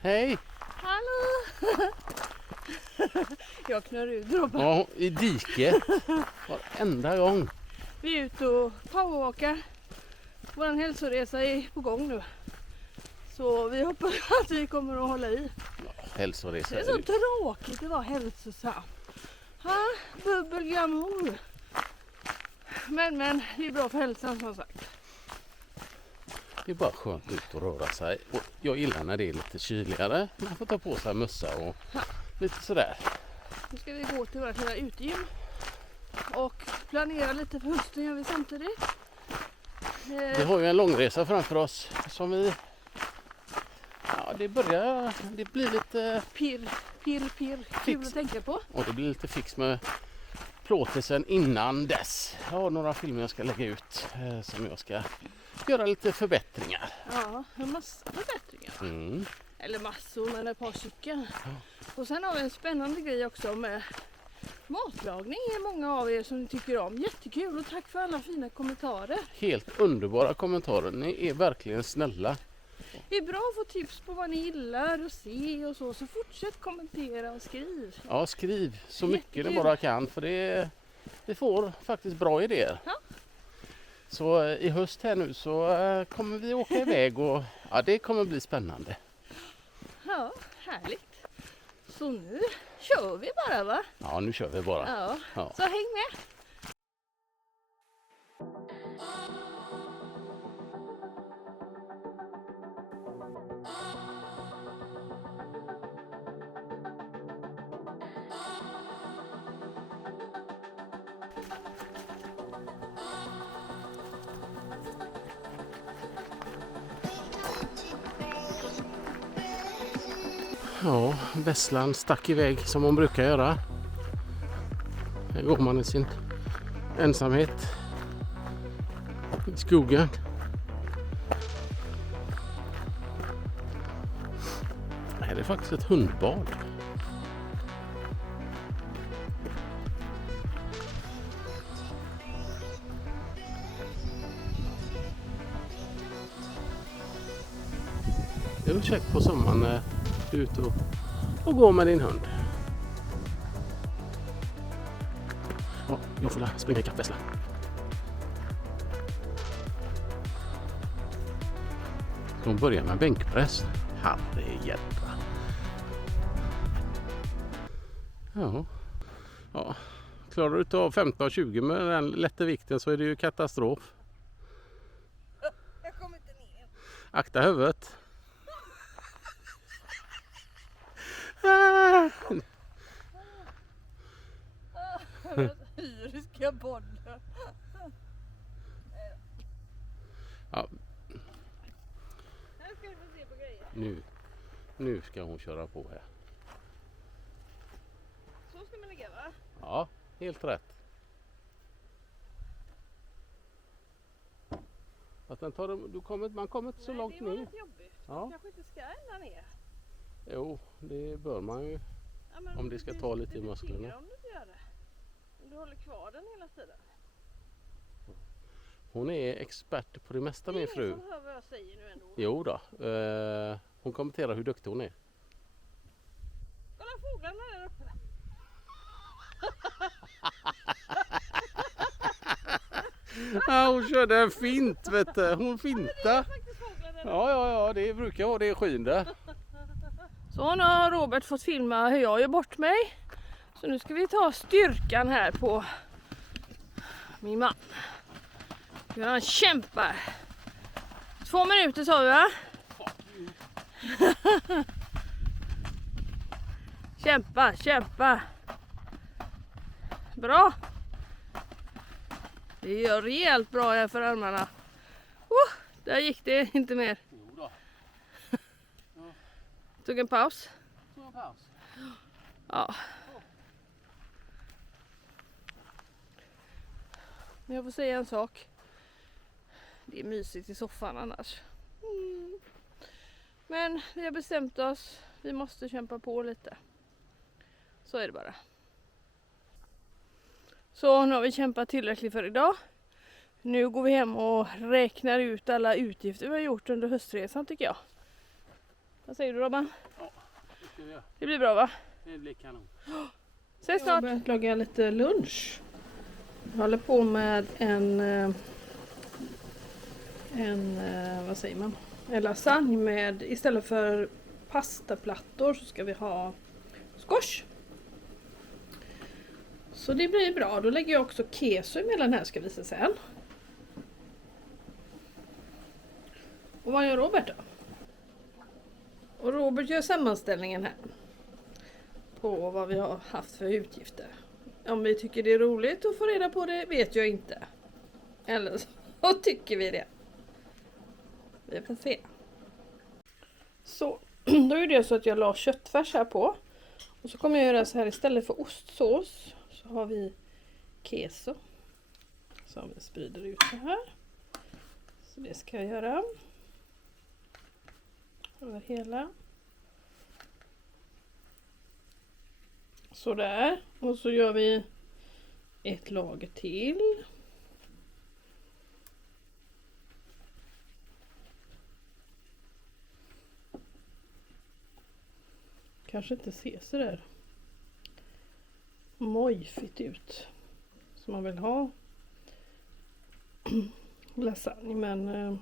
Hej! Hallå! Jag knör ut Robban. Ja, i diket. Varenda gång. Vi är ute och powerwalkar. Vår hälsoresa är på gång nu. Så vi hoppas att vi kommer att hålla i. Hälsoresa. Det är så tråkigt att vara hälsosam. Ha, bubbelglamour. Men det är bra för hälsan som sagt. Det är bara skönt ut och röra sig. Och jag gillar när det är lite kyligare. Man får ta på sig mössa och lite sådär. Nu ska vi gå till vårt lilla utegym. Och planera lite för hösten gör vi samtidigt. Vi har ju en långresa framför oss som vi... Ja, det blir lite... Pirr. Kul att tänka på. Och det blir lite fix med plåtisen innan dess. Jag har några filmer jag ska lägga ut som jag ska göra lite förbättringar. Ja, en massa förbättringar. Mm. Eller massor, men ett par stycken. Och sen har vi en spännande grej också med matlagning. Är många av er som tycker om. Jättekul och tack för alla fina kommentarer. Helt underbara kommentarer. Ni är verkligen snälla. Det är bra att få tips på vad ni gillar och se och så. Så fortsätt kommentera och skriv. Ja, skriv så mycket Jättekul. ni bara kan för det får faktiskt bra idéer. Ja. Så i höst här nu så kommer vi åka iväg och ja, det kommer bli spännande. Ja, härligt. Så nu kör vi bara va? Ja, nu kör vi bara. Ja, Ja. så häng med. Ja, Vesslan stack iväg som hon brukar göra. Här går man i sin ensamhet i skogen. Här är faktiskt ett hundbad. Det är väl käckt på sommaren när du är ute och går med din hund. Ja, jag får springa ikapp Vessla. De börjar med bänkpress. Herrejädra. Ja. Klarar du inte av 15-20 med den lätta vikten så är det ju katastrof. Jag kommer inte ner. Akta huvudet. Hyriska bollar. Ja, Här ska vi få se på grejer. nu ska hon köra på här. Så ska man ligga va? Ja, helt rätt. Att den man kommer inte så långt det var ner. lite jobbigt. Ja. Man kanske inte ska ända ner. Jo, det bör man ju. Ja, men Om det ska ta lite i musklerna. tyngre om du inte gör det. Om du håller kvar den hela tiden. Hon är expert på det mesta, min Det är fru. ingen som hör vad jag säger nu ändå. Jo då. Hon kommenterar hur duktig hon är. Kolla fåglarna där uppe. Ja, hon körde en fint, vet du. Hon finta. Faktiskt fåglar där uppe. Ja, det brukar vara det skyn där. Så nu har Robert fått filma hur jag gör bort mig. Så nu ska vi ta styrkan här på min man. Hur han kämpar. 2 minuter sa vi va? Kämpa. Bra. Det gör rejält bra här för armarna. Där gick det inte mer. Jo då. Tog en paus. Paus. Ja. Men jag får säga en sak. Det är mysigt i soffan annars. Men vi har bestämt oss. Vi måste kämpa på lite. Så är det bara. Så nu har vi kämpat tillräckligt för idag. Nu går vi hem och räknar ut alla utgifter vi har gjort under höstresan tycker jag. Vad säger du, Robban? Ja, det ska vi göra. Det blir bra, va? Det blir kanon. Ses snart. Jag har laga lite lunch. Jag håller på med en vad säger man? En lasagne med, istället för pastaplattor så ska vi ha squash. Så det blir bra. Då lägger jag också keso emellan här, ska jag visa sen. Och vad gör Robert då? Och Robert gör sammanställningen här. På vad vi har haft för utgifter. Om vi tycker det är roligt att få reda på det vet jag inte. Eller så tycker vi det. Vi får se. Så, då är det så att jag la köttfärs här på. Och så kommer jag göra så här, istället för ostsås så har vi keso. Som vi sprider ut så här. Så det ska jag göra. Över hela. Så där. Och så gör vi ett lager till. Kanske inte ser så där mojfigt ut som man vill ha lasagne, men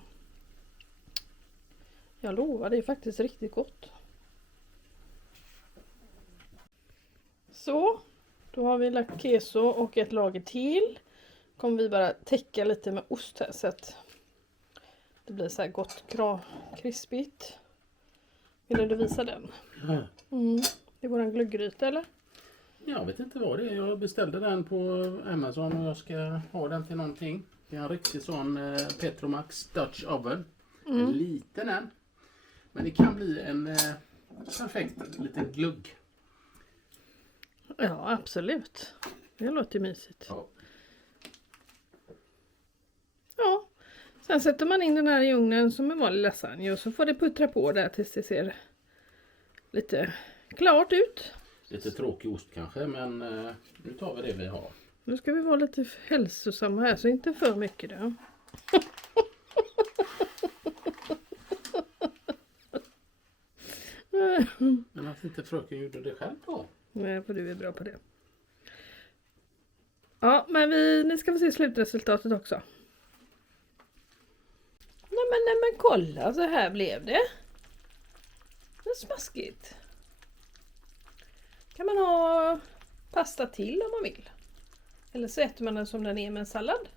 jag lovar, det är faktiskt riktigt gott. Så, då har vi lagt keso och ett lager till. Kommer vi bara täcka lite med ost här så att det blir så här gott krispigt. Vill du visa den? Det är våran glögggryta, eller? Jag vet inte vad det är. Jag beställde den på Amazon och jag ska ha den till någonting. Det är en riktig sån Petromax Dutch Oven. En liten en. Men det kan bli en perfekt liten glugg. Ja, absolut. Det låter mysigt. Ja. Ja. Sen sätter man in den här i ugnen som en vanlig lasagne och så får det puttra på där tills det ser lite klart ut. Lite tråkig ost kanske, men nu tar vi det vi har. Nu ska vi vara lite hälsosamma här, så inte för mycket då. Men att inte fröken gjorde det själv då? Nej, för du är bra på det. Ja, men ni ska få se slutresultatet också. Nej men kolla, så här blev det. Det är smaskigt. Kan man ha pasta till om man vill. Eller så äter man den som den är med en sallad.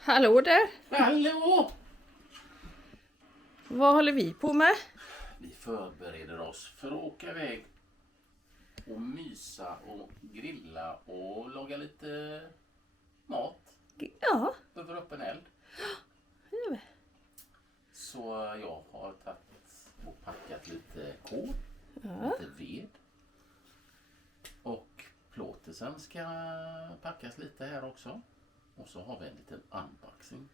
Hallå där! Hallå! Vad håller vi på med? Vi förbereder oss för att åka iväg och mysa och grilla och laga lite mat Ja, över öppen eld. det gör vi. Så jag har tagit och packat lite kol, Ja. lite ved. Och plåtesen ska packas lite här också. Och så har vi en liten unboxing.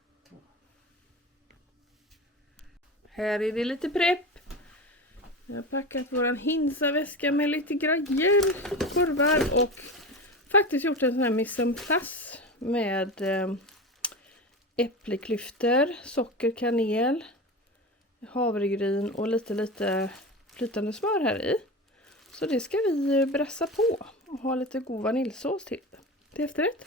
Här är det lite prepp. Jag har packat våran Hinsa-väska med lite grejer, korvar och faktiskt gjort en sån här mise en place med äppleklyftor, socker, kanel, havregryn och lite flytande smör här i. Så det ska vi brassa på och ha lite god vaniljsås till efterrätt.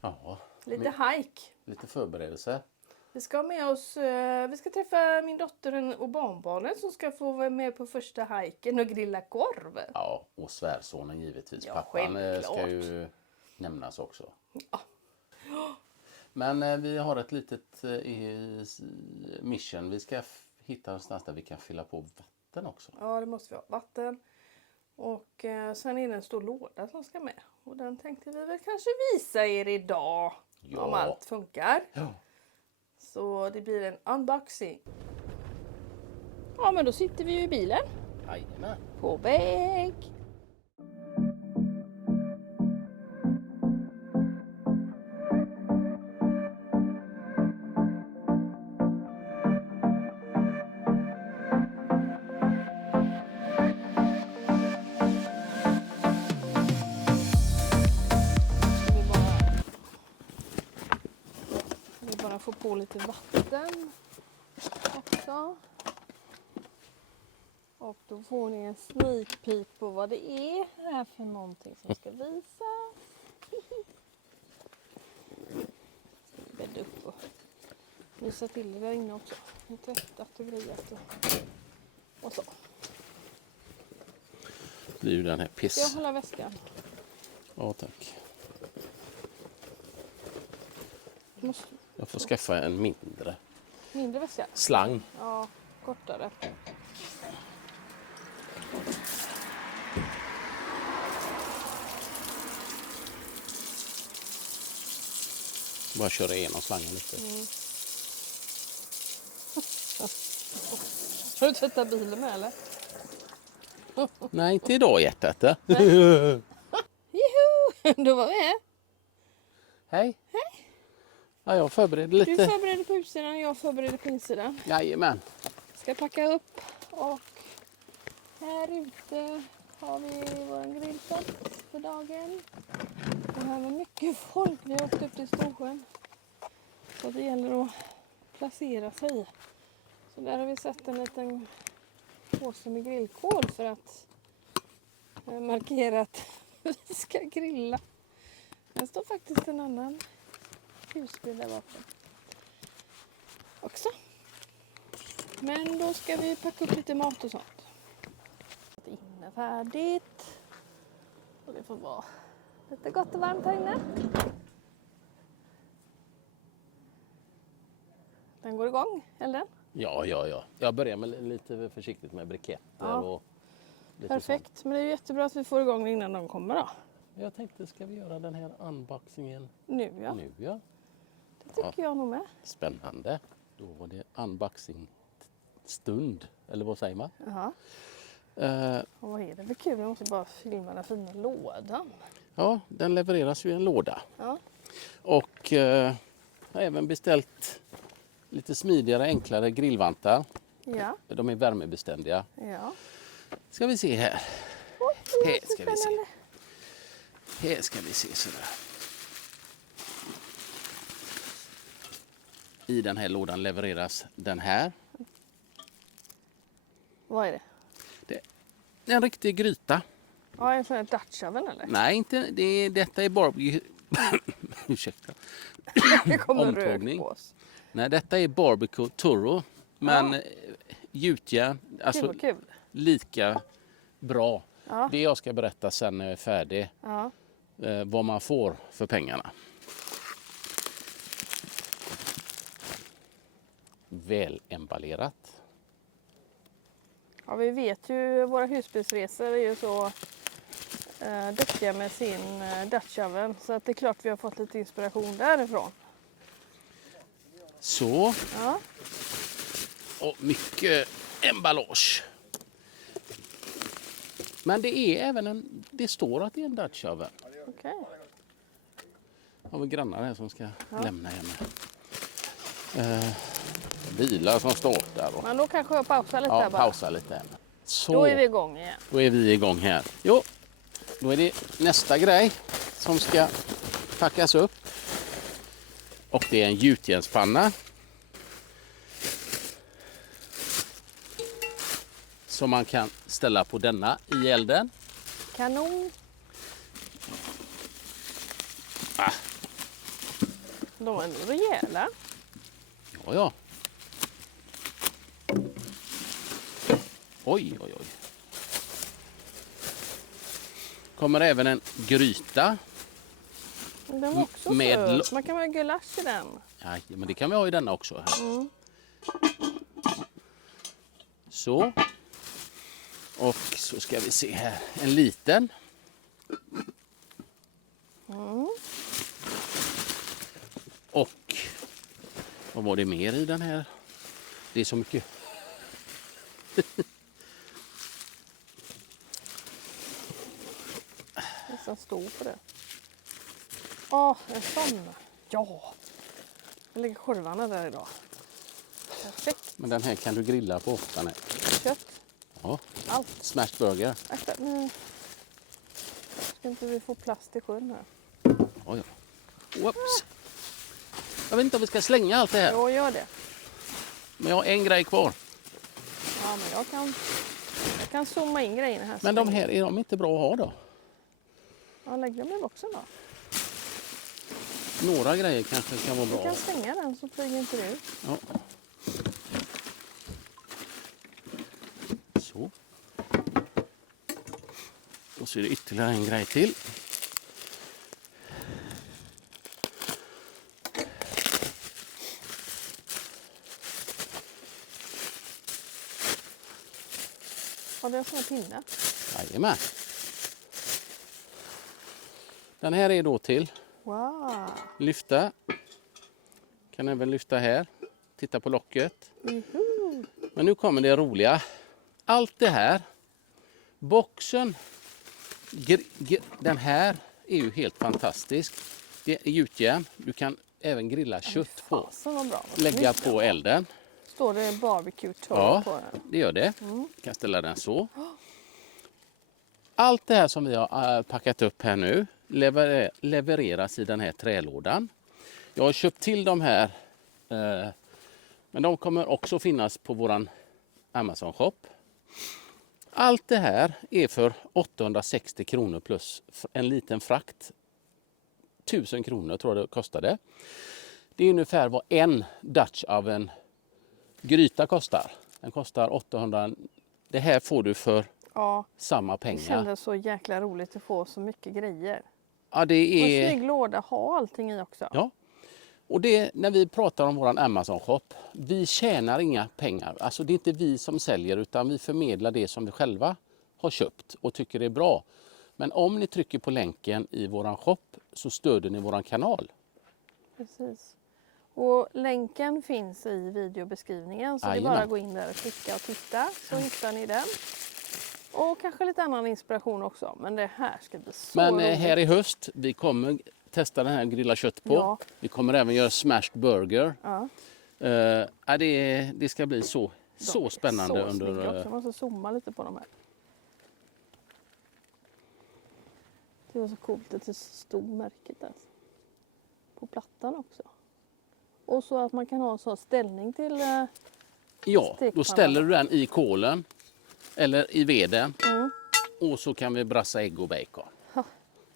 Ja, Lite hike. lite förberedelse. Vi ska med oss, vi ska träffa min dotter och barnbarnen som ska få vara med på första hiken och grilla korv. Ja, och svärsonen givetvis. Ja, Pappan självklart. ska ju nämnas också. Ja. Men vi har ett litet mission. Vi ska hitta någonstans där vi kan fylla på vatten också. Ja, det måste vi ha. Vatten. Och sen är det en stor låda som ska med. Och den tänkte vi väl kanske visa er idag. Ja. Om allt funkar. Ja. Så det blir en unboxing. Ja, men då sitter vi ju i bilen. Jajamän. På väg. Vi bara får på lite vatten också. Och då får ni en sneak peek på vad det är här för någonting som ska visas. Bädda upp och mysa till det där inne också. Tvättat och grejat och så. Det blir ju den här Ska jag hålla väskan? Ja, tack. Måste... Jag får skaffa en mindre Mindre väska? slang. Ja, kortare. Bara köra igenom slangen lite. Ska du tvätta bilen med eller? Nej, inte idag hjärtat. Juhu! Du var med. Hej. Ja, jag förbereder Du lite. förbereder på utsidan och jag förbereder på insidan. Jajamän. Ska packa upp och här ute har vi vår grillplats för dagen. Det här var mycket folk. Vi har åkt upp till Storsjön. Så det gäller att placera sig. Så där har vi satt en liten påse med grillkol för att markera att vi ska grilla. Det står faktiskt en annan husbil där bakom också. Men då ska vi packa upp lite mat och sånt. Det är färdigt. Och det får vara lite gott och varmt här inne. Den går igång, eller? Ja. Jag börjar med lite försiktigt med briketter Ja. och lite Perfekt, sånt. men det är jättebra att vi får igång det innan de kommer då. Jag tänkte, ska vi göra den här unboxingen Nu ja, nu? Ja. det tycker jag nog med. Spännande. Då var det unboxing stund, eller vad säger man? Jaha. Och vad är det för kul? Jag måste bara filma den fina lådan. Ja, den levereras ju i en låda. Ja. Och har även beställt lite smidigare, enklare grillvantar. Ja. De är värmebeständiga. Ja. Ska vi se här. Oj, det är Här så ska vi se. spännande. Här ska vi se sådär. I den här lådan levereras den här. Vad är det? Det är en riktig gryta. Ja, en sån här Dutch oven eller? Nej, inte. Detta är barbecue. Ursäkta. Det kommer Omtagning. rök på oss. Nej, detta är barbecue toro. Men gjutjärn, alltså Vad kul. lika bra. Ja. Det jag ska berätta sen när jag är färdig. Ja. Vad man får för pengarna. Välemballerat. Ja, vi vet ju, våra husbilsresor är ju så duktiga med sin Dutch oven. Så att det är klart vi har fått lite inspiration därifrån. Så. Ja. Och mycket emballage. Men det är även det står att det är en Dutch oven. Okej. Har vi grannar här som ska lämna henne. Bilar som startar. Och, Men då kanske jag pausar lite här bara. pausa lite. Här. Så, Då är vi igång igen. då är vi igång här. Jo, då är det nästa grej som ska packas upp. Och det är en gjutjärnspanna. Som man kan ställa på denna i elden. Kanon. Ah. De är ändå rejäla. Ja. Oj. Kommer även en gryta. Den var också Med söt. Man kan ha gulasch i den. Ja, men det kan vi ha i denna också. Här. Mm. Så. Och så ska vi se här. En liten. Mm. Och vad var det mer i den här? Det är så mycket. Nästan stor på det. Åh, en sån. Ja. Jag lägger korvarna där idag. Perfekt. Men den här kan du grilla på. Den här. Kött. Ja. Allt. Smashed burger. Akta, nu ska inte vi få plast i sjön här. Oj. Whoops. Jag vet inte om vi ska slänga allt det här. Jo, gör det. Men jag har en grej kvar. Ja, men jag kan zooma in grejerna här. Men de här, är de inte bra att ha då? Ja, lägg dem i boxen då. Några grejer kanske kan vara Du bra. kan stänga den så flyger inte det ut. Ja. Så. Och så är det ytterligare en grej till. Har du en sån här pinne? Jajamän. Den här är då till Wow! lyfta. Kan även lyfta här. Titta på locket. Juhu. Men nu kommer det roliga. Allt det här. Boxen. Den här är ju helt fantastisk. Det är gjutjärn. Du kan även grilla kött på. Fasen vad bra. Lägga på elden. Står det barbecue tow Ja, på den? det gör det. Kan ställa den så. Allt det här som vi har packat upp här nu levereras i den här trälådan. Jag har köpt till de här, men de kommer också finnas på våran Amazon-shop. Allt det här är för 860 kronor plus en liten frakt. 1000 kronor tror jag det kostade. Det är ungefär vad en Dutch oven gryta kostar. Den kostar 800. Det här får du för Ja, samma det pengar. kändes så jäkla roligt att få så mycket grejer. Ja, det Och en är... snygg låda, ha allting i också. Ja. Och det, när vi pratar om våran Amazon-shop, vi tjänar inga pengar. Alltså det är inte vi som säljer utan vi förmedlar det som vi själva har köpt och tycker är bra. Men om ni trycker på länken i våran shop så stöder ni våran kanal. Precis. Och länken finns i videobeskrivningen så det är Jajamän. bara att gå in där och klicka och titta så hittar ni den. Och kanske lite annan inspiration också, men det här ska bli så Men roligt. här i höst, vi kommer testa den här grilla kött på. Ja. Vi kommer även göra smashed burger. Ja, Det ska bli så de är spännande så snygga under... också. Jag måste zooma lite på de här. Det var så coolt att det stod märket där. På plattan också. Och så att man kan ha en sån ställning till... Ja, då stekpannan. ställer du den i kolen eller i veden Mm. och så kan vi brassa ägg och bacon. Ha.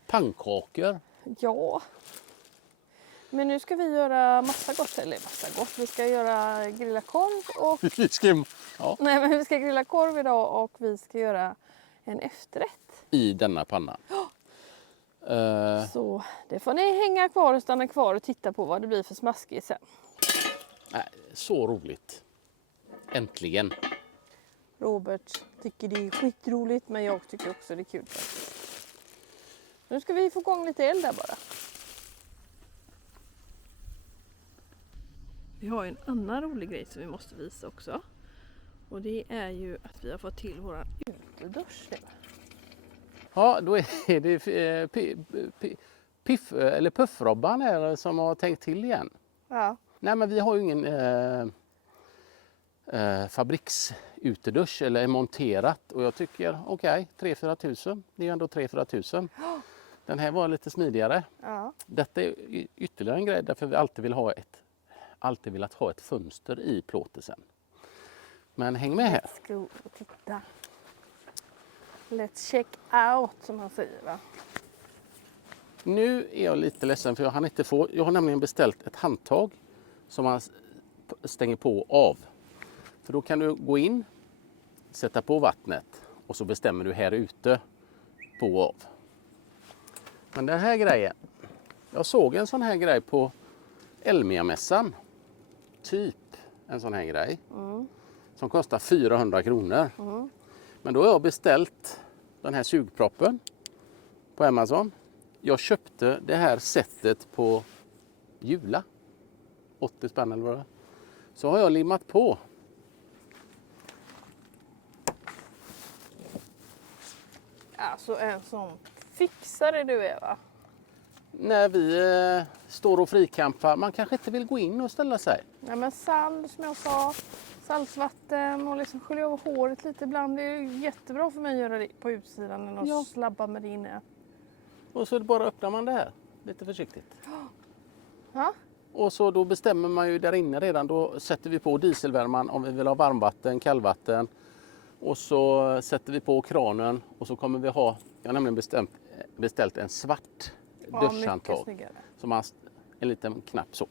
Pannkakor. Ja. Men nu ska vi göra massa gott, eller massa gott. Vi ska göra grilla korv och... Ja, Nej, men vi ska grilla korv idag och vi ska göra en efterrätt. i denna panna. Så det får ni hänga kvar och stanna kvar och titta på vad det blir för smaskigt sen. Så roligt. Äntligen. Robert tycker det är skitroligt men jag tycker också det är kul faktiskt. Nu ska vi få igång lite eld där bara. Vi har en annan rolig grej som vi måste visa också. Och det är ju att vi har fått till våran utedusch nu. Ja, då är det Puffrobban här som har tänkt till igen. Ja. Nej, men vi har ju ingen fabriksutedusch eller monterat och jag tycker okej, 3-4 tusen. Det är ju ändå 3-4 tusen. Den här var lite smidigare. Ja. Detta är ytterligare en grej därför vi alltid velat ha ett fönster i plåtesen. Men häng med här. Let's go och titta. Let's check out som man säger va. Nu är jag lite ledsen för jag hann inte få. Jag har nämligen beställt ett handtag som man stänger på och av. För då kan du gå in, sätta på vattnet och så bestämmer du här ute på och av. Men den här grejen. Jag såg en sån här grej på Elmia-mässan. Typ en sån här grej. Som kostar 400 kronor. Men då har jag beställt den här sugproppen på Amazon. Jag köpte det här sättet på Jula. 80 spänn eller vad det är. Så har jag limmat på. Alltså en sån fixare du är va? När vi står och frikampar, man kanske inte vill gå in och ställa sig. Ja, men sand som jag sa, saltvatten och liksom skölja av håret lite ibland. Det är jättebra för mig att göra det på utsidan än att Ja. slabba med det inne. Och så bara öppnar man det här lite försiktigt. Ja, Och så då bestämmer man ju där inne redan, då sätter vi på dieselvärman om vi vill ha varmvatten, kallvatten. Och så sätter vi på kranen och så kommer vi ha, jag har nämligen beställt en svart Ja, mycket duschhandtag. snyggare. Som har en liten knapp så.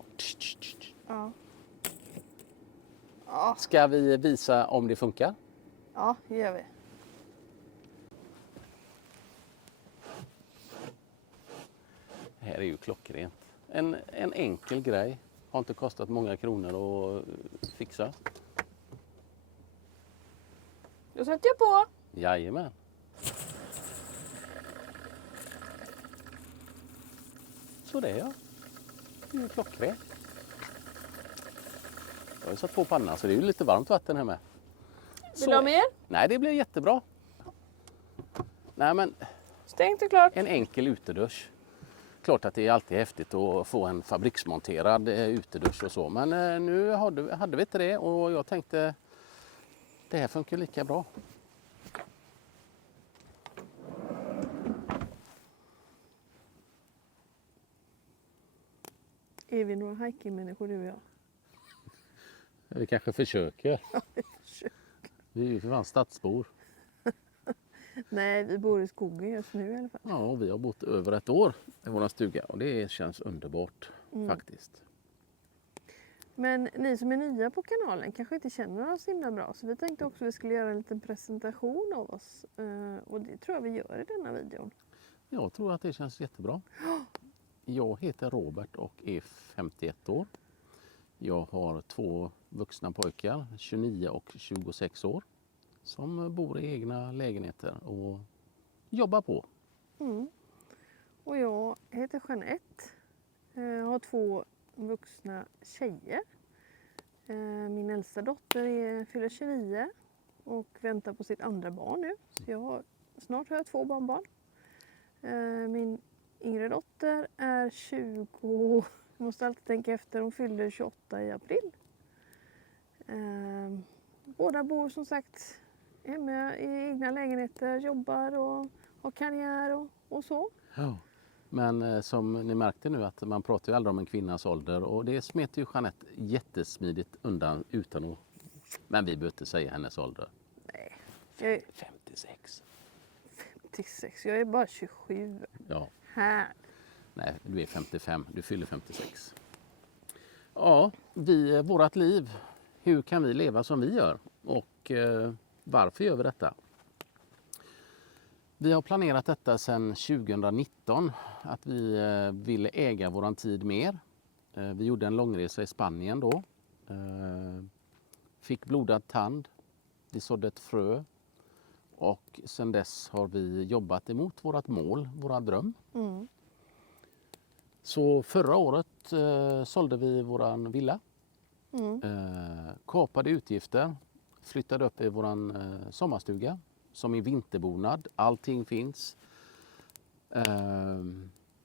Ja. Ja, Ska vi visa om det funkar? ja, det gör vi. Det här är ju klockrent. En enkel grej. Har inte kostat många kronor att fixa. Då sätter jag på. Jajamän. Så det är ja. Det är ju klockrent. Jag har ju satt på pannan så det är ju lite varmt vatten här med. Vill du ha mer? Nej, det blir jättebra. Nej, men Stängt och klart. en enkel utedusch. Klart att det är alltid häftigt att få en fabriksmonterad utedusch och så. Men nu hade vi inte det och jag tänkte det här funkar lika bra. Är vi några hiking-människor du och jag? Vi kanske försöker. Ja, vi försöker. Vi är ju för fan stadsbor. Nej, vi bor i skogen just nu i alla fall. Ja, och vi har bott över ett år i vår stuga och det känns underbart faktiskt. Men ni som är nya på kanalen kanske inte känner oss så himla bra. Så vi tänkte också att vi skulle göra en liten presentation av oss. Och det tror jag vi gör i denna videon. Jag tror att det känns jättebra. Jag heter Robert och är 51 år. Jag har 2 vuxna pojkar, 29 och 26 år. Som bor i egna lägenheter och jobbar på. Mm. Och jag heter Jeanette. Jag har 2 vuxna tjejer. Min äldsta dotter fyller 29 och väntar på sitt andra barn nu. Så snart har jag 2 barnbarn. Min yngre dotter är 20, jag måste alltid tänka efter, hon fyller 28 i april. Båda bor som sagt hemma i egna lägenheter, jobbar och har karriär och så. Ja. Men som ni märkte nu att man pratar ju aldrig om en kvinnas ålder och det smeter ju Jeanette jättesmidigt undan utan att... Men vi behöver inte säga hennes ålder. Nej, jag är 56. 56, jag är bara 27. Ja, Här. nej du är 55, du fyller 56. Ja, vårat liv. Hur kan vi leva som vi gör? Och varför gör vi detta? Vi har planerat detta sedan 2019, att vi ville äga våran tid mer. Vi gjorde en långresa i Spanien då. Fick blodad tand. Vi sådde ett frö. Och sedan dess har vi jobbat emot vårat mål, våra dröm. Mm. Så förra året sålde vi våran villa. Mm. Kapade utgifter. Flyttade upp i våran sommarstuga. Som är vinterbonad. Allting finns.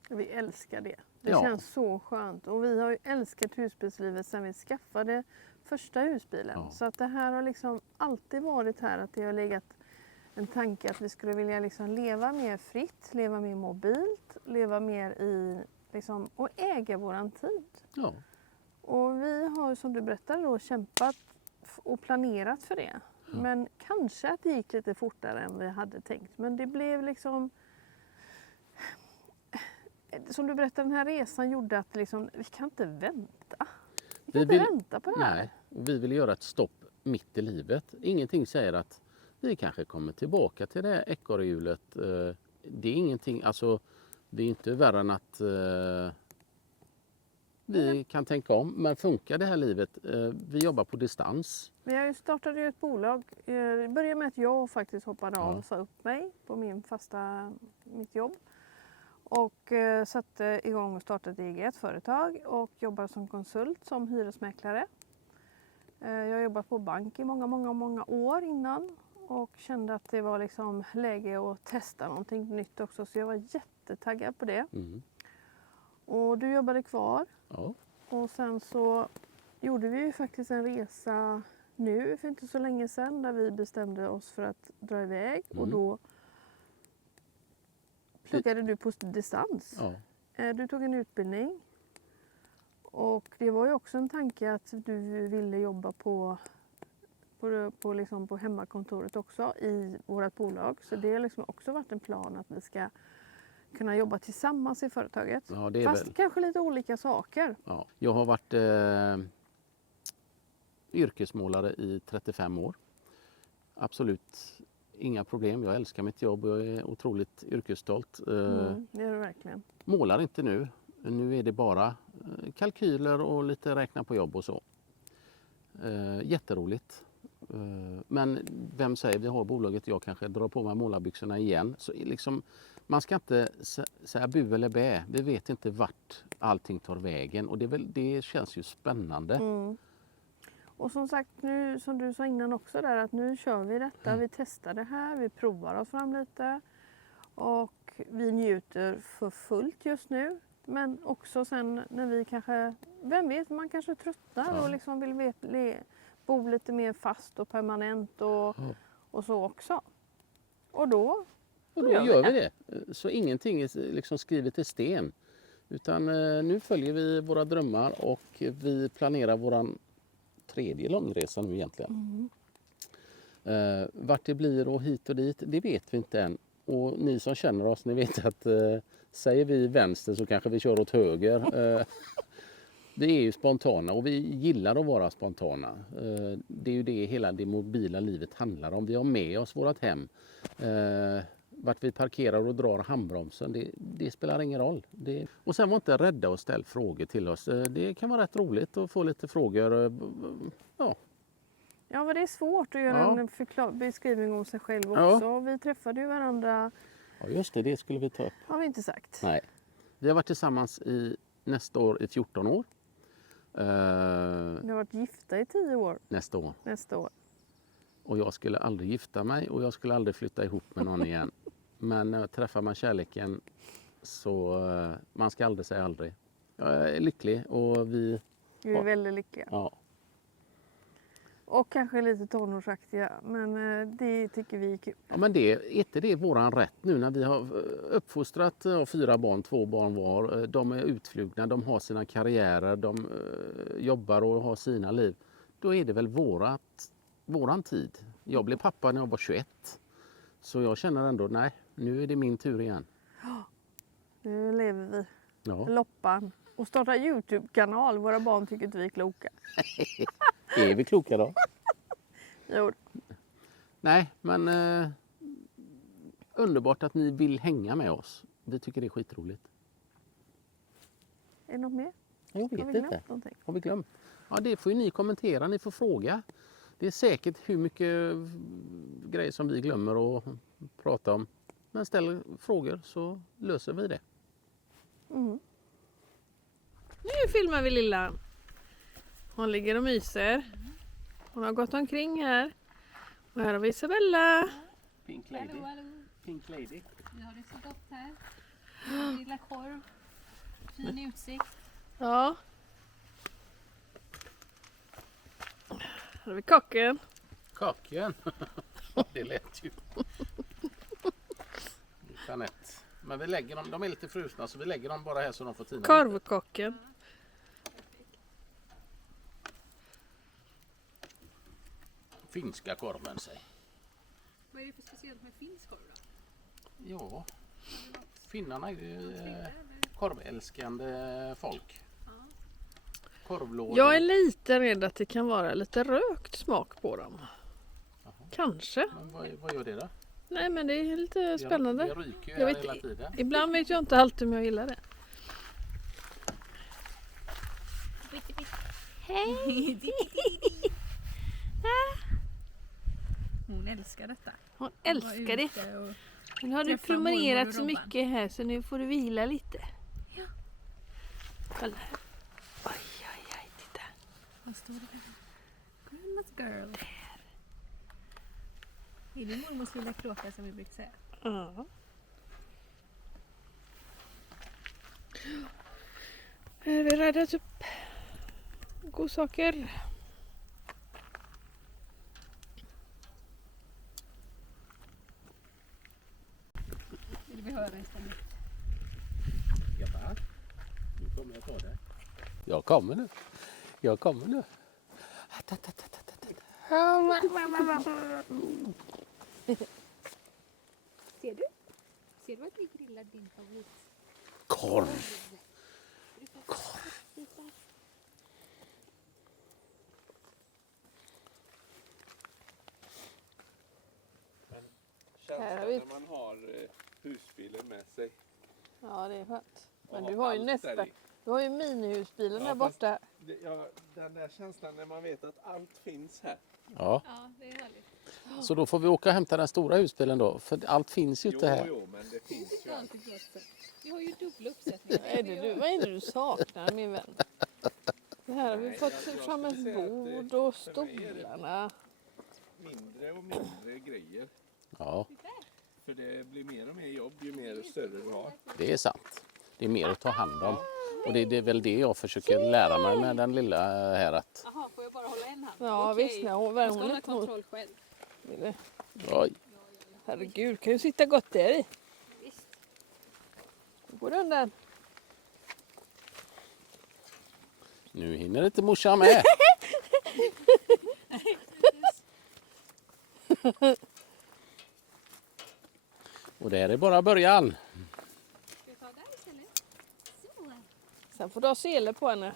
Vi älskar det. Det Ja. känns så skönt. Och vi har ju älskat husbilslivet sedan vi skaffade första husbilen. Ja. Så att det här har liksom alltid varit här att det har legat en tanke att vi skulle vilja liksom leva mer fritt, leva mer mobilt, leva mer i liksom, och äga våran tid. Ja. Och vi har som du berättade då kämpat och planerat för det. Ja. Men kanske att det gick lite fortare än vi hade tänkt. Men det blev liksom... Som du berättade, den här resan gjorde att liksom, vi kan inte vänta. Vi kan inte vänta på det här. Nej, vi vill göra ett stopp mitt i livet. Ingenting säger att vi kanske kommer tillbaka till det här ekorrhjulet. Det är ingenting, alltså det är inte värre än att vi kan tänka om. Men funkar det här livet? Vi jobbar på distans. Vi startade ju ett bolag. Det började med att jag faktiskt hoppade av och sa upp mig på mitt jobb. Och satte igång och startade ett eget företag och jobbar som konsult, som hyresmäklare. Jag har jobbat på bank i många år innan och kände att det var liksom läge att testa någonting nytt också. Så jag var jättetaggad på det. Mm. Och du jobbade kvar. Ja. Och sen så gjorde vi ju faktiskt en resa nu för inte så länge sedan där vi bestämde oss för att dra iväg. Och då pluggade du på distans. Ja. Du tog en utbildning. Och det var ju också en tanke att du ville jobba på hemmakontoret också i vårt bolag. Så det har liksom också varit en plan att vi ska kunna jobba tillsammans i företaget. Ja, det är Fast väl. kanske lite olika saker. Ja. Jag har varit yrkesmålare i 35 år. Absolut inga problem. Jag älskar mitt jobb och jag är otroligt yrkesstolt. Det är det verkligen. Målar inte nu. Nu är det bara kalkyler och lite räkna på jobb och så. Jätteroligt. Men vem säger vi har bolaget, jag kanske drar på mig målarbyxorna igen. Så liksom, man ska inte säga bu eller bä. Vi vet inte vart allting tar vägen och det känns ju spännande. Och som sagt, nu som du sa innan också där, att nu kör vi detta, vi testar det här, vi provar oss fram lite och vi njuter för fullt just nu. Men också sen när vi kanske, vem vet, man kanske tröttnar och liksom vill bo lite mer fast och permanent och så också. Och då gör vi det. Så ingenting är liksom skrivet i sten. Utan nu följer vi våra drömmar och vi planerar våran 3:e långresa nu egentligen. Vart det blir och hit och dit, det vet vi inte än. Och ni som känner oss, ni vet att säger vi vänster så kanske vi kör åt höger. Vi är ju spontana och vi gillar att vara spontana. Det är ju det hela det mobila livet handlar om. Vi har med oss vårt hem. Vart vi parkerar och drar handbromsen, det spelar ingen roll. Och sen var inte rädda och ställ frågor till oss. Det kan vara rätt roligt att få lite frågor. Ja, men det är svårt att göra en beskrivning om sig själv också. Ja. Vi träffade ju varandra. Ja, just det skulle vi ta upp. Har vi inte sagt. Nej. Vi har varit tillsammans nästa år i 14 år. Vi har varit gifta i 10 år. Nästa år. Och jag skulle aldrig gifta mig och jag skulle aldrig flytta ihop med någon igen. Men när jag träffar man kärleken så man ska aldrig säga aldrig. Jag är lycklig och vi är väldigt lyckliga. Ja. Och kanske lite tonårsaktiga, men det tycker vi är kul. Ja, men inte det är våran rätt nu när vi har uppfostrat 4 barn, 2 barn var. De är utflugna, de har sina karriärer, de jobbar och har sina liv. Då är det väl våran tid. Jag blev pappa när jag var 21. Så jag känner ändå, nej, nu är det min tur igen. Nu lever vi. Ja. Loppan. Och starta YouTube-kanal. Våra barn tycker inte vi är kloka. Är vi kloka då? Jo. Nej, men underbart att ni vill hänga med oss. Vi tycker det är skitroligt. Är det något mer? Jag vet Har vi glömt inte. någonting? Har vi glömt? Ja, det får ju ni kommentera. Ni får fråga. Det är säkert hur mycket grejer som vi glömmer att prata om. Men ställ frågor så löser vi det. Nu filmar vi lilla. Hon ligger och myser. Hon har gått omkring här. Och här har vi Isabella. Pink lady. Hallå. Pink lady. Vi har det så gott här. Lilla korv. Fin utsikt. Ja. Här har vi kocken. Kaken. Det lät ju. Jeanette. Men vi lägger dem, de är lite frusna så vi lägger dem bara här så de får tina. Korvkocken. Finska korven sig. Vad är det för speciellt med finsk korv då? Ja, finnarna är ju korvälskande folk. Korvlådor. Jag är lite rädd att det kan vara lite rökt smak på dem. Jaha. Kanske. Men vad gör det då? Nej, men det är lite spännande. Jag ryker ju Jag här vet, hela tiden. ibland vet jag inte alltid om jag gillar det. Hej! Hon älskar detta. Hon älskar det. Nu har du träffa mormor promenerat och så Robban. mycket här så nu får du vila lite. Ja. Kolla här. Oj, oj, oj, titta. Vad står det där? Grandma's girl. Är det mormors lilla kråka som vi brukar säga? Ja. Här har vi räddat upp godsaker. Vill vi höra istället? Ja, nu kommer jag ta det. Jag kommer nu. Jag kommer nu. Ser du? Ser du att vi grillar din favorit? Korv. Här har vi- Känslan när man har husbilen med sig. Ja, det är skönt. Men Och du har ju allt nästa. där i. Du har ju minihusbilen Ja, där fast- borta. Ja, den där känslan när man vet att allt finns här. Ja, Ja, det är härligt. så då får vi åka och hämta den stora husbilen då. För allt finns ju inte här. Jo, men det finns ju allt. Vi har ju dubbla uppsättningar. Vad är det du saknar, min vän? Det här har vi Nej, fått jag fram ett skulle säga att bord och för mig är det- stolarna. Mindre och mindre grejer. Ja, För det blir mer och mer jobb ju mer större du har. det är sant. Det är mer att ta hand om. Och det är väl det jag försöker lära mig med den lilla här. Att, Jaha, får jag bara hålla en hand? Ja, Okej. visst. Nej, hon Jag ska hon hålla är cool. kontroll själv. oj, Herregud, kan ju sitta gott där i. Visst. Går den där? nu hinner inte morsan med. Och det här är bara början. Ska vi ta där istället? Så. Sen får du ha sele på henne.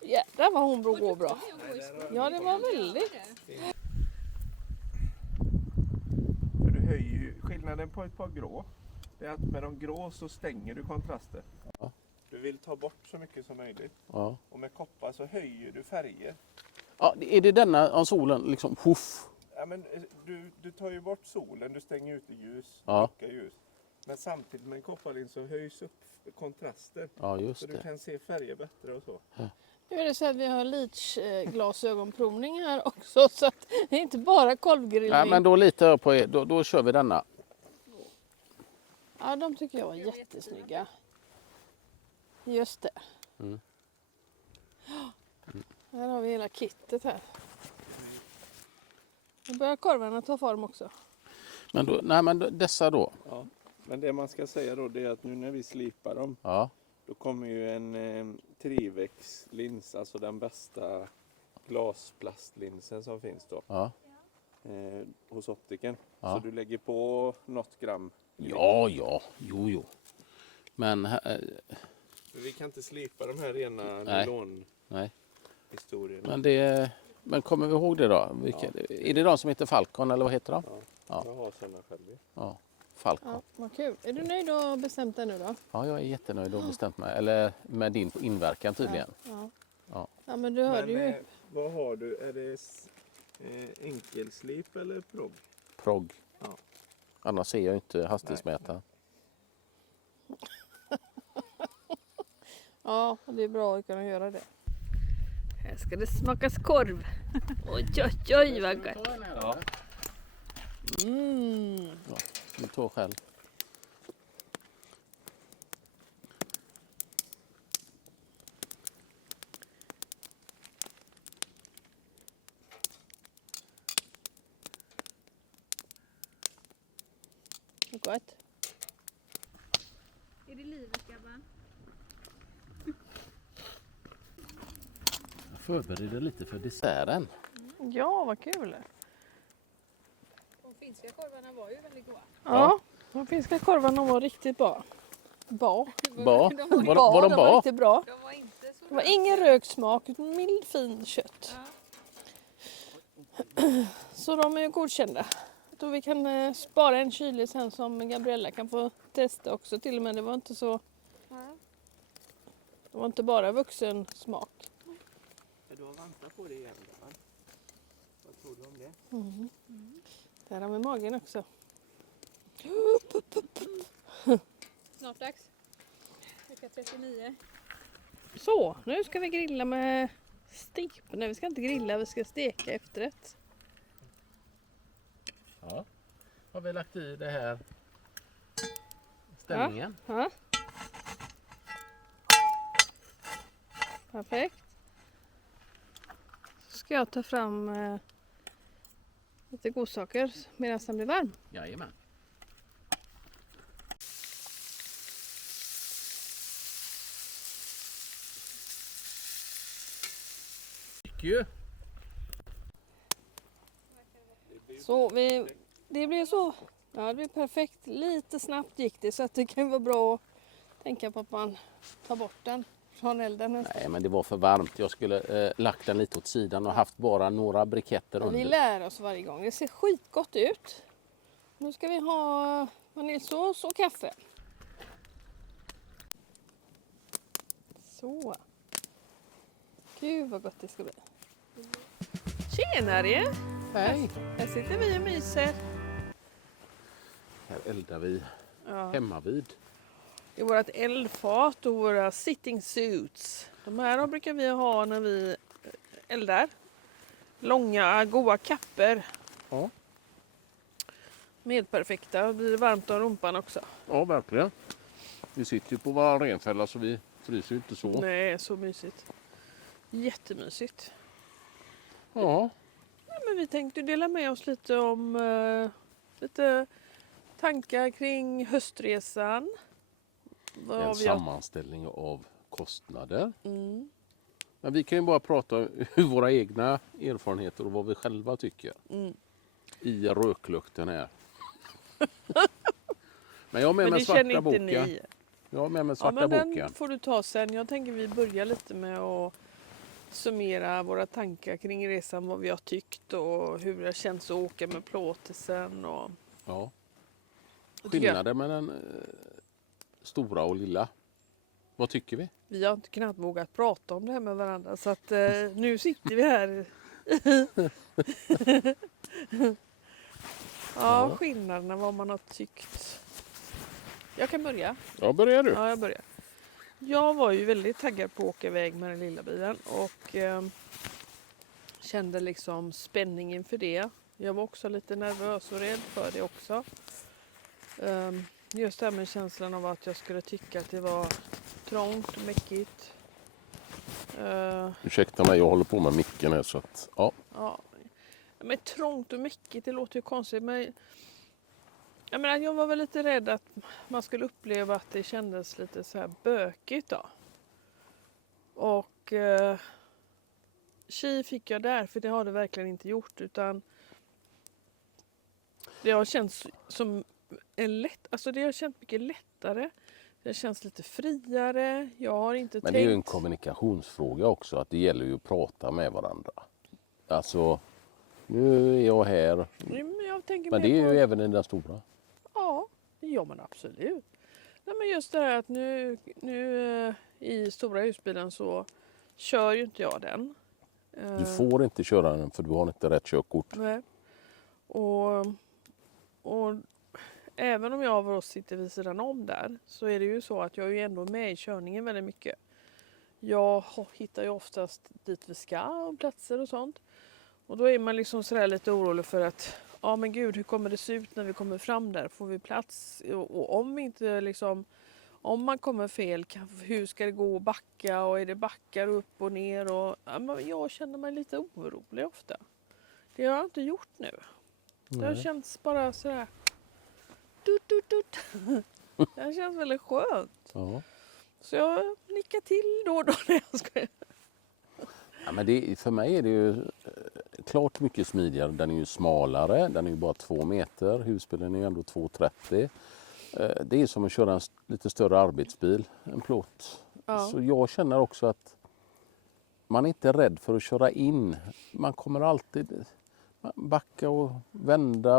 Jädrar vad hon går bra. Ja, det var väldigt. För du höjer ju skillnaden på ett par grå. Det är att med de grå så stänger du kontraster. Ja. Du vill ta bort så mycket som möjligt. Ja. Och med koppar så höjer du färger. Ja, är det denna om solen liksom? Puff. Ja, men du tar ju bort solen, du stänger ute ljus, Ja. mycket ljus. Men samtidigt med en kopparlins så höjs upp kontrasten. Ja, Så just du det. kan se färger bättre och så. Nu är det så att vi har Leach-glasögonprovning här också. Så att det är inte bara kolvgrillning. Ja, men då litar jag på er. Då kör vi denna. Ja, de tycker jag var jättesnygga. Just det. Mm. Här har vi hela kittet här. Nu börjar korvarna ta form också. Men, dessa då? Ja. Men det man ska säga då det är att nu när vi slipar dem Ja, då kommer ju en Trivex-lins, alltså den bästa glasplastlinsen som finns då ja. hos optiken. Ja. Så du lägger på något gram. Ja, jo. Men Vi kan inte slipa de här rena Nej. nylonhistorierna. nej. Men kommer vi ihåg det då? Är det de som heter Falcon eller vad heter de? Ja. Jag har sådana själv. Ja, Falcon. Ja, vad kul. Är du nöjd och bestämt dig nu då? Ja, jag är jättenöjd och bestämt mig. Eller med din inverkan tydligen. Ja. Ja. Ja, men du hörde ju. Vad har du? Är det enkelslip eller progg? Progg. Ja. Annars ser jag inte hastighetsmätaren. Ja, det är bra att kunna göra det. Här ska det smakas korv. Oj, vad gott. Ja. Du tar själv. Gott. Är det livet, grabbar? Jag förbereder lite för desserten. Ja, vad kul. De finska korvarna var ju väldigt goda. Ja, de finska korvarna var riktigt bra. Bra. Var De de var bra? riktigt bra. De var inte så Det var ingen röksmak, utan mild fin kött. Ja. Så de är ju godkända. Då vi kan spara en kylig sen som Gabriella kan få testa också till och med. Det var inte så. Det var inte bara vuxen smak. Du har väntat på det igen. Vad tror du om det? Där har vi magen också. Snart dags. Vecka 39. Så, nu ska vi grilla med stek. Nej, vi ska inte grilla, vi ska steka efterrätt. Ja. Har vi lagt i det här ställningen? Ja. Perfekt. Så ska jag ta fram lite godsaker medan den blir varm. Jajamän. ju. Så det blev så. Ja, det blev perfekt. Lite snabbt gick det så att det kan vara bra att tänka på att man tar bort den från elden. Nej, men det var för varmt. Jag skulle lagt den lite åt sidan och haft bara några briketter Vi under. lär oss varje gång. Det ser skitgott ut. Nu ska vi ha vaniljsås och kaffe. Så. Gud vad gott det ska bli. Tjenare! Hej! Här sitter vi och myser. Här eldar vi Ja. hemma vid. I vårt eldfat och våra sitting suits. De här brukar vi ha när vi eldar. Långa, goda kapper. Ja. Med perfekta. Då blir det varmt om rumpan också. Ja, verkligen. Vi sitter ju på våra renfälla så vi fryser ju inte så. Nej, så mysigt. Jättemysigt. Ja, Ja, men vi tänkte dela med oss lite om lite tankar kring höstresan. Vad en vi har... sammanställning av kostnader. Mm, Men vi kan ju bara prata hur våra egna erfarenheter och vad vi själva tycker. mm. I röklukten här. Men jag har med Men mig det känner svarta inte boken. ni. Jag har med mig Ja, svarta men boken. den får du ta sen. Jag tänker vi börjar lite med att summera våra tankar kring resan. Vad vi har tyckt och hur det känns att åka med plåtisen. Och... Ja. Jag tycker Skillnader mellan stora och lilla. Vad tycker vi? Vi har inte knappt vågat prata om det här med varandra så att nu sitter vi här. Ja, skillnaderna vad man har tyckt. Jag kan börja. Ja, börjar du. Ja, jag börjar. Jag var ju väldigt taggad på att åka iväg med den lilla bilen och kände liksom spänningen för det. Jag var också lite nervös och rädd för det också. Just det här med känslan av att jag skulle tycka att det var trångt och mäckigt. Ursäkta mig, jag håller på med micken här så att ja. Ja, men trångt och mäckigt, det låter ju konstigt. Men jag var väl lite rädd att man skulle uppleva att det kändes lite så här bökigt då. Och tji fick jag där, för det har det verkligen inte gjort. Utan det har känts som det har känts mycket lättare. Det känns lite friare. Jag har inte Men tänkt... det är ju en kommunikationsfråga också, att det gäller ju att prata med varandra. Alltså, nu är jag här. Men jag tänker Men mer det är på... ju även i den stora. Ja, men absolut. Nej, men just det här att nu i stora husbilen så kör ju inte jag den. Du får inte köra den för du har inte rätt körkort. Nej. Och även om jag och sitter vid sidan om där så är det ju så att jag är ju ändå med i körningen väldigt mycket. Jag hittar ju oftast dit vi ska och platser och sånt. Och då är man liksom sådär lite orolig för att ja men gud, hur kommer det se ut när vi kommer fram där? Får vi plats? Och om vi inte liksom, om man kommer fel, hur ska det gå att backa? Och är det backar upp och ner? Och, ja, men jag känner mig lite orolig ofta. Det har jag inte gjort nu. Det har känts bara sådär. Dut. Det känns väldigt skönt. Ja. Så jag nickar till då och då när jag ska. Ja, men för mig är det ju klart mycket smidigare. Den är ju smalare, den är ju bara 2 meter. Husbilen är ju ändå 2,30. Det är som att köra en lite större arbetsbil, en plåt. Ja. Så jag känner också att man är inte rädd för att köra in. Man kommer alltid backa och vända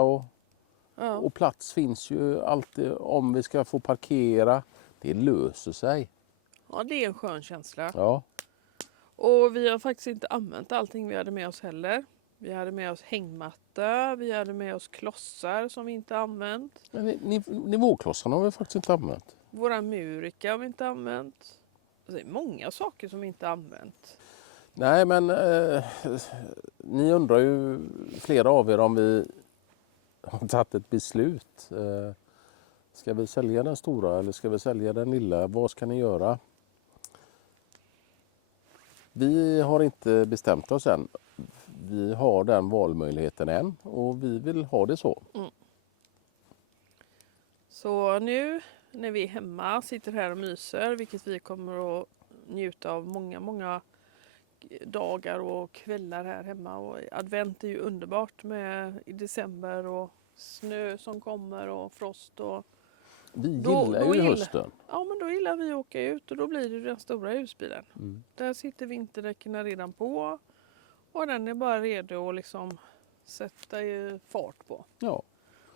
och plats finns ju alltid om vi ska få parkera. Det löser sig. Ja, det är en skön känsla. Ja. Och vi har faktiskt inte använt allting vi hade med oss heller. Vi hade med oss hängmatta, vi hade med oss klossar som vi inte använt. Men nivåklossarna har vi faktiskt inte använt. Våra murika har vi inte använt. Alltså, det är många saker som vi inte använt. Nej, men ni undrar ju, flera av er, om vi har tagit ett beslut. Ska vi sälja den stora eller ska vi sälja den lilla? Vad ska ni göra? Vi har inte bestämt oss än. Vi har den valmöjligheten än och vi vill ha det så. Så nu när vi är hemma, sitter här och myser, vilket vi kommer att njuta av många dagar och kvällar här hemma. Och advent är ju underbart med i december och snö som kommer och frost. Och Vi Då- gillar då ju gillar- hösten. ja, men då gillar vi att åka ut och då blir det den stora husbilen. Mm. Där sitter vinterdäcken redan på och den är bara redo att liksom sätta i fart på Ja.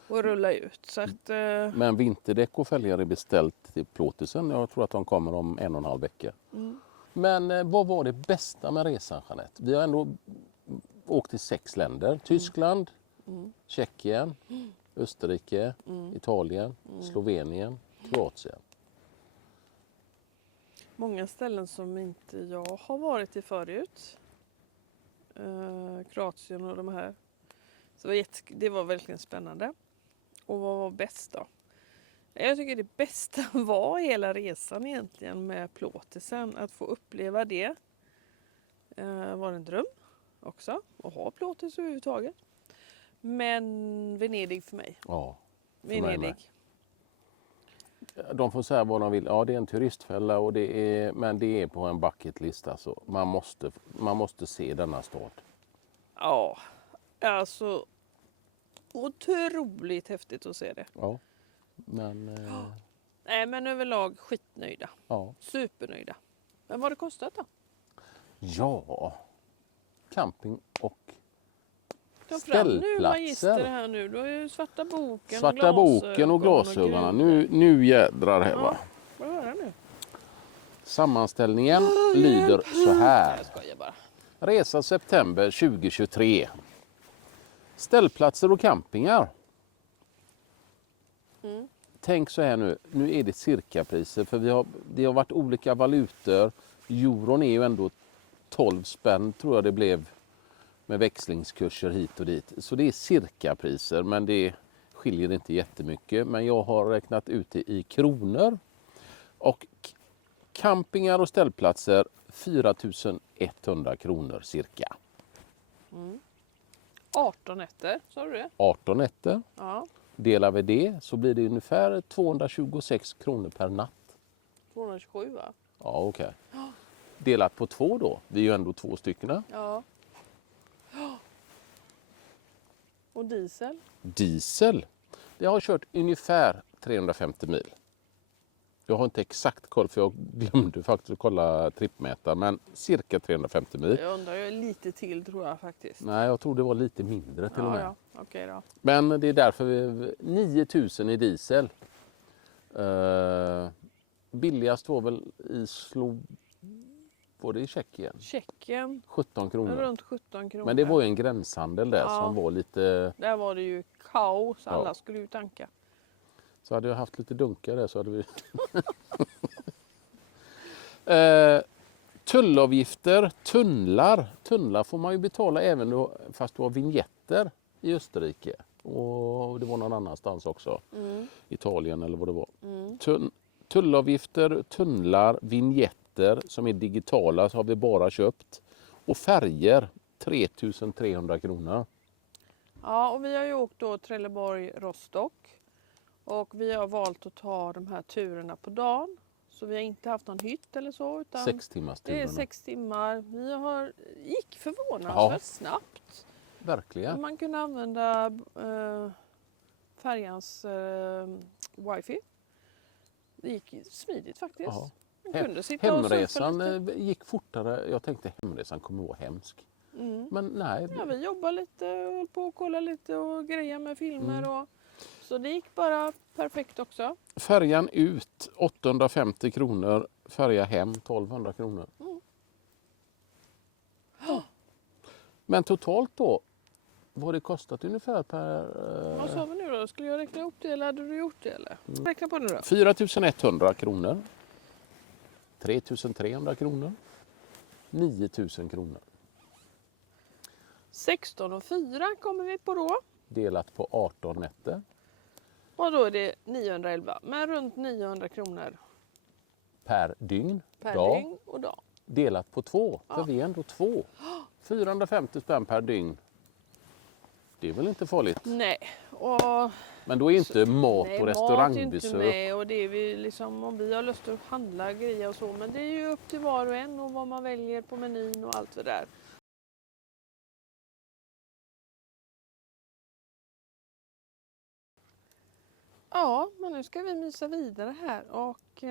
och rulla ut. Så att, Men vinterdäck och fälgar är beställt till plåtisen. Jag tror att de kommer om 1,5 vecka. mm. Men vad var det bästa med resan, Jeanette? Vi har ändå åkt till 6 länder. Tyskland, Mm. Tjeckien, Österrike, Italien, Slovenien, Kroatien. Många ställen som inte jag har varit i förut. Kroatien och de här. Så det var verkligen spännande. Och vad var bäst då? Jag tycker det bästa var hela resan egentligen med plåtisen. Att få uppleva det var en dröm också. Att ha plåtis överhuvudtaget. Men Venedig för mig. Ja, för mig med. Venedig. De får säga vad de vill. Ja, det är en turistfälla och men det är på en bucketlist. Alltså. Man måste se denna stad. Ja, alltså otroligt häftigt att se det. Ja, men Nej, men överlag skitnöjda. ja. Supernöjda. Men vad har det kostat då? Ja, camping och Ta fram nu ställplatser. magister här nu. Du har ju svarta boken Svarta boken och glasögonen. Nu jädrar här va. Vad gör jag nu? Sammanställningen lyder så här. Jag skojar bara. Resa september 2023. Ställplatser och campingar. Tänk så här nu är det cirkapriser för det har varit olika valutor. Euron är ju ändå 12 spänn tror jag det blev med växlingskurser hit och dit. Så det är cirkapriser men det skiljer inte jättemycket. Men jag har räknat ut det i kronor. Och campingar och ställplatser 4 100 kronor cirka. 18 nätter, sa du det? 18 nätter. Ja, Delar vi det så blir det ungefär 226 kronor per natt. 227 va? Ja, okej. Delat på 2 då. Vi är ju ändå 2 stycken. Ja. Och diesel? Diesel. Det har kört ungefär 350 mil. Jag har inte exakt koll för jag glömde faktiskt att kolla trippmätaren. Men cirka 350 mil. Jag undrar ju lite till tror jag faktiskt. Nej, jag tror det var lite mindre till och med. Ja, okej då. Men det är därför 9000 i diesel. Billigast var väl var det i Tjeckien? Tjeckien, 17 kronor. runt 17 kronor. Men det var ju en gränshandel där Ja. som var lite... Där var det ju kaos, alla Ja. skulle ju tanka. Så hade jag haft lite dunkar där så hade vi... tullavgifter, tunnlar. Tunnlar får man ju betala även då, fast du har vignetter i Österrike. Och det var någon annanstans också. Italien eller vad det var. Tullavgifter, tunnlar, vignetter som är digitala så har vi bara köpt. Och färger 3300 kronor. Ja, och vi har ju åkt då Trelleborg-Rostock. Och vi har valt att ta de här turerna på dagen. Så vi har inte haft någon hytt eller så. Utan 6 timmars det är turerna. 6 timmar. Vi gick förvånansvärt Ja. snabbt. Verkligen. Man kunde använda färjans wifi. Det gick smidigt faktiskt. Ja. Man kunde sitta och surfa Hemresan lite. gick fortare. Jag tänkte hemresan kommer att vara hemsk. Men nej. Ja, vi jobbade lite och höll på att kolla lite och greja med filmer. Och, så det gick bara perfekt också. Färjan ut 850 kronor. Färja hem 1200 kronor. Ja. Men totalt då. Vad har det kostat ungefär per... Vad sa vi nu då? Skulle jag räkna upp det eller hade du gjort det eller? Räkna på nu då. 4 100 kronor. 3 300 kronor. 9 000 kronor. 16 4 kommer vi på då. Delat på 18 nätter. Och då är det 911. Men runt 900 kronor Per dygn. per dag. dygn och dag. Delat på 2. För Ja. vi är ändå 2. 450 spänn per dygn. Det är väl inte farligt. Nej, och Men då är inte mat nej, och mat är restaurangbesök. inte med och det är vi liksom om vi har lust att handla grejer och så. Men det är ju upp till var och en och vad man väljer på menyn och allt det där. Ja, men nu ska vi mysa vidare här och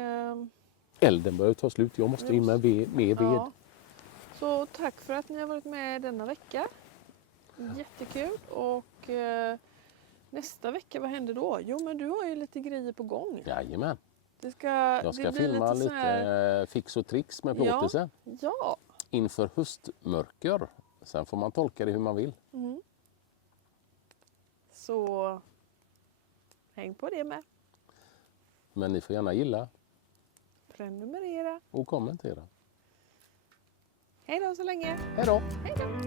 Elden börjar ta slut. Jag måste in med ved. ja. Så tack för att ni har varit med denna vecka. Jättekul och nästa vecka, vad händer då? Jo, men du har ju lite grejer på gång. Jajamän. Jag Jag ska filma lite, så här... fix och tricks med plåtelse. Ja. Inför höstmörker. Sen får man tolka det hur man vill. Mm. Så häng på det med. Men ni får gärna gilla Prenumerera. och kommentera. Hej då så länge. Hej då! Hej då.